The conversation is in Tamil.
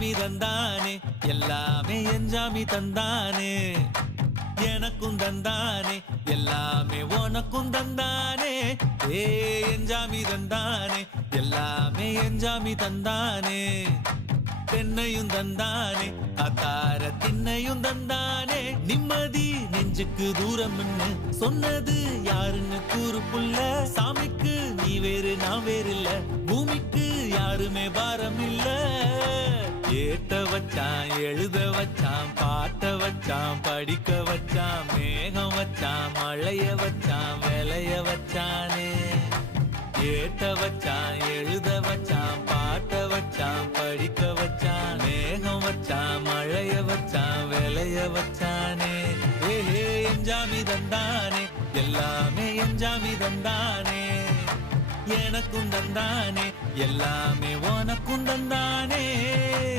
என்ஜாமி தந்தானே எல்லாமே என்ஜாமி தந்தானே எனக்கும் தந்தானே எல்லாமே உனக்கும் தந்தானே ஏ என்ஜாமி தந்தானே எல்லாமே என்ஜாமி தந்தானே தென்னையும் தந்தானே அத்தார திண்ணையும் தந்தானே நிம்மதி நெஞ்சுக்கு தூரம்னு சொன்னது யாருன்னு கூறு புள்ள சாமிக்கு நீ வேறு நான் வேறு இல்ல பூமிக்கு யாருமே பாரம் இல்ல ஏட்ட வச்சான் எழுத வச்சான் பாட்ட வச்சான் படிக்க வச்சான் மேகம் வச்சான் மழைய வச்சான் விளைய வச்சானே ஏட்ட வச்சான் எழுத வச்சான் பாட்ட வச்சான் படிக்க வச்சான் மேகம் வச்சான் மழைய வச்சான் விளைய வச்சானே ஏஹே என்ஜாமி தந்தானே எல்லாமே என்ஜாமி தந்தானே எனக்கும் தந்தானே எல்லாமே உனக்கும் தந்தானே